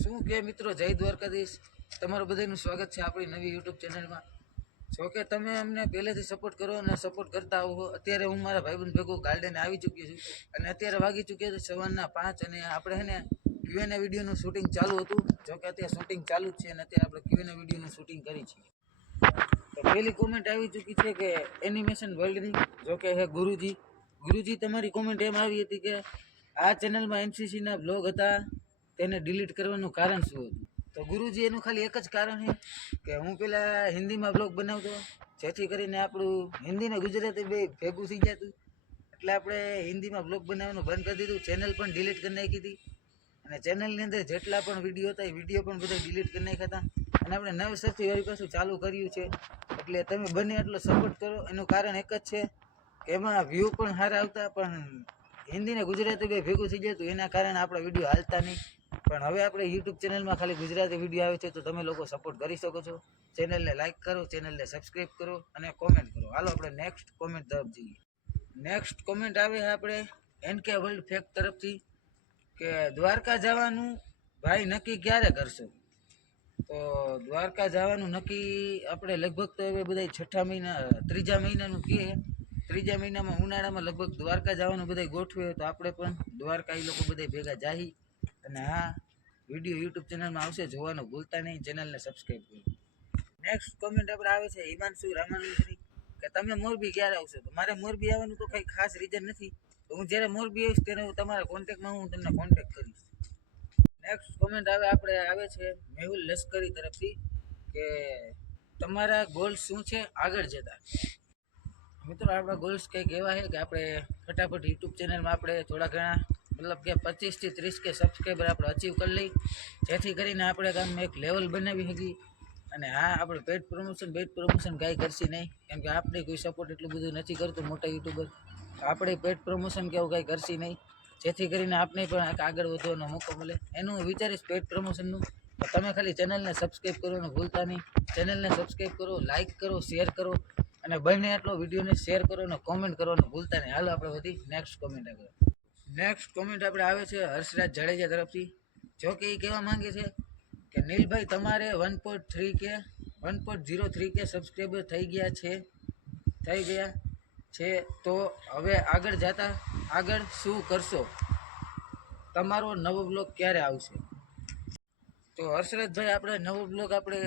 શું કે મિત્રો, જય દ્વારકાધીશ. તમારું બધાનું સ્વાગત છે આપણી નવી યુટ્યુબ ચેનલમાં. જો કે તમે અમને પહેલેથી સપોર્ટ કરો અને સપોર્ટ કરતા આવો. અત્યારે હું મારા ભાઈબંધ ભેગું ગાર્ડને આવી ચૂકી છું અને અત્યારે વાગી ચૂક્યા છે સવારના 5 અને આપણે છે ને ક્યુએનએ વિડીયોનું શૂટિંગ ચાલુ હતું. જો કે અત્યારે શૂટિંગ ચાલુ જ છે અને અત્યારે આપણે ક્યુએનએ વિડીયોનું શૂટિંગ કરી છીએ. તો પહેલી કોમેન્ટ આવી ચૂકી છે કે એનિમેશન વર્લ્ડની. જો કે હે ગુરુજી તમારી કોમેન્ટ એમ આવી હતી કે આ ચેનલમાં એનસીસીના બ્લોગ હતા, તેને ડિલીટ કરવાનું કારણ શું હતું? તો ગુરુજી એનું ખાલી એક જ કારણ છે કે હું પેલા હિન્દીમાં બ્લોગ બનાવતો, જેથી કરીને આપણું હિન્દી ને ગુજરાતી બે ભેગું થઈ જતું. એટલે આપણે હિન્દીમાં બ્લોગ બનાવવાનું બંધ કરી દીધું, ચેનલ પણ ડિલીટ કરી નાખી હતી. અને ચેનલની અંદર જેટલા પણ વિડીયો હતા એ વિડીયો પણ બધા ડિલીટ કરી નાખ્યા હતા. અને આપણે નવેસરથી વળી પાછું ચાલુ કર્યું છે. એટલે તમે બને એટલો સપોર્ટ કરો. એનું કારણ એક જ છે કે એમાં વ્યૂ પણ સારા આવતા, પણ હિન્દી ને ગુજરાતી બે ભેગું થઈ જતું, એના કારણે આપણા વિડીયો હાલતા નહીં. પણ હવે આપણે યુટ્યુબ ચેનલમાં ખાલી ગુજરાતી વિડીયો આવે છે, તો તમે લોકો સપોર્ટ કરી શકો છો. ચેનલને લાઇક કરો, ચેનલને સબસ્ક્રાઈબ કરો અને કોમેન્ટ કરો. હાલો આપણે નેક્સ્ટ કોમેન્ટ તરફ જઈએ. નેક્સ્ટ કોમેન્ટ આવે છે આપણે એનકે વર્લ્ડ ફેક તરફથી કે દ્વારકા જવાનું ભાઈ નક્કી ક્યારે કરશો? તો દ્વારકા જવાનું નક્કી આપણે લગભગ તો હવે બધા છઠ્ઠા મહિના ત્રીજા મહિનાનું કહે. ત્રીજા મહિનામાં ઉનાળામાં લગભગ દ્વારકા જવાનું બધા ગોઠવે, તો આપણે પણ દ્વારકા એ લોકો બધા ભેગા જાહી. અને હા, વિડીયો યુટ્યુબ ચેનલમાં આવશે, જોવાનું ભૂલતા નહીં, ચેનલને સબસ્ક્રાઈબ કરો. નેક્સ્ટ કોમેન્ટ આપણે આવે છે હિમાંશુ રામાનુજની કે તમે મોરબી ક્યારે આવશો? તો મારે મોરબી આવવાનું તો કંઈ ખાસ રીઝન નથી. તો હું જ્યારે મોરબી આવીશ ત્યારે હું તમારા કોન્ટેક્ટમાં હું તમને કોન્ટેક્ટ કરીશ. નેક્સ્ટ કોમેન્ટ આવે છે મેહુલ લશ્કરી તરફથી કે તમારા ગોલ્સ શું છે આગળ જતા? મિત્રો, આપણા ગોલ્સ કંઈક એવા છે કે આપણે ફટાફટ યુટ્યુબ ચેનલમાં આપણે થોડા ઘણા મતલબ કે 25 થી 30 કે સબસ્ક્રાઈબર આપણે અચીવ કરી લઈ, જેથી કરીને આપણે ગામમાં એક લેવલ બનાવી શકીએ. અને હા, આપણે પેડ પ્રમોશન કાંઈ કરશે નહીં, કેમ કે આપણે કોઈ સપોર્ટ એટલું બધું નથી કરતું મોટા યુટ્યુબર. આપણે પેડ પ્રમોશન કે એવું કાંઈ કરશે નહીં, જેથી કરીને આપણે પણ આગળ વધવાનો મોકો મળે. એનું હું વિચારીશ પેડ પ્રમોશનનું. તમે ખાલી ચેનલને સબસ્ક્રાઈબ કરવાનું ભૂલતા નહીં. ચેનલને સબસ્ક્રાઈબ કરો, લાઇક કરો, શેર કરો અને બને એટલો વિડીયોને શેર કરો અને કોમેન્ટ કરવાનું ભૂલતા નહીં. હાલો આપણે વધી નેક્સ્ટ કોમેન્ટ આગળ. નેક્સ્ટ કોમેન્ટ આપણે આવે છે હર્ષરાજ જાડેજા તરફથી. જો કે એ કહેવા માંગે છે કે નીલભાઈ તમારે 1.03 કે સબસ્ક્રાઈબર થઈ ગયા છે તો હવે આગળ શું કરશો? તમારો નવો બ્લોગ ક્યારે આવશે? તો હર્ષરાજભાઈ, આપણે નવો બ્લોગ આપણે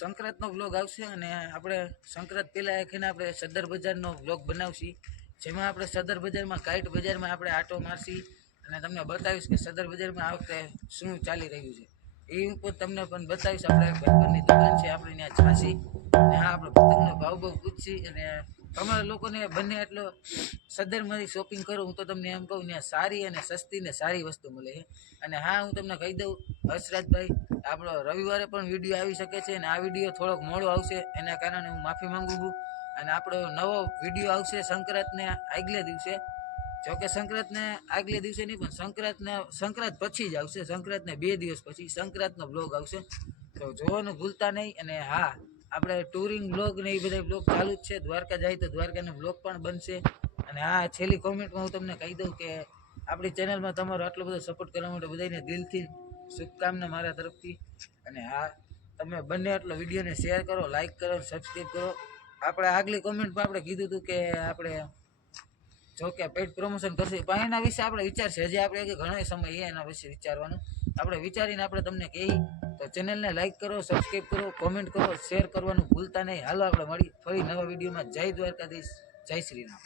સંક્રાંતનો બ્લોગ આવશે. અને આપણે સંક્રાંત પહેલાં એકને આપણે સદર બજારનો બ્લોગ બનાવશી, જેમાં આપણે સદર બજારમાં કાઇટ બજારમાં આપણે આટો મારશી અને તમને બતાવીશ કે સદર બજારમાં આ વખતે શું ચાલી રહ્યું છે. એ ઉપર તમને પણ બતાવીશ. આપણે ભાઈબંધની દુકાન છે, આપણે ત્યાં છાંસી અને હા, આપણે પતંગનો ભાવ પૂછશી. અને તમારા લોકોને બને એટલો સદરમાંથી શોપિંગ કરો. હું તો તમને એમ કહું, ત્યાં સારી અને સસ્તી ને સારી વસ્તુ મળે છે. અને હા, હું તમને કહી દઉં હર્ષરાજભાઈ, આપણો રવિવારે પણ વિડીયો આવી શકે છે અને આ વિડીયો થોડોક મોડો આવશે, એના કારણે હું માફી માંગુ છું. અને આપણો નવો વિડીયો આવશે સંક્રાંતને આગલે દિવસે. જોકે સંક્રાંતને આગલે દિવસે નહીં, પણ સંક્રાંત પછી જ આવશે. સંક્રાંતને 2 દિવસ પછી સંક્રાંતનો બ્લોગ આવશે, તો જોવાનું ભૂલતા નહીં. અને હા, આપણે ટૂરિંગ બ્લોગ ને એ બધા બ્લોગ ચાલુ જ છે. દ્વારકા જાય તો દ્વારકાનો બ્લોગ પણ બનશે. અને હા, છેલ્લી કોમેન્ટમાં હું તમને કહી દઉં કે આપણી ચેનલમાં તમારો આટલો બધો સપોર્ટ કરવા માટે બધાને દિલથી શુભકામના મારા તરફથી. અને હા, તમે બંને આટલો વિડીયોને શેર કરો, લાઇક કરો, સબસ્ક્રાઈબ કરો. આપણે આગલી કોમેન્ટમાં આપણે કીધું હતું કે આપણે જો કે પેડ પ્રમોશન કરશે, પણ એના વિશે આપણે વિચારશે. હજી આપણે ઘણો સમય છે એના વિશે વિચારવાનું. આપણે વિચારીને આપણે તમને કહીએ. તો ચેનલને લાઇક કરો, સબસ્ક્રાઈબ કરો, કોમેન્ટ કરો, શેર કરવાનું ભૂલતા નહીં. હાલો આપણે મળી ફરી નવા વિડીયોમાં. જય દ્વારકાધીશ, જય શ્રી રામ.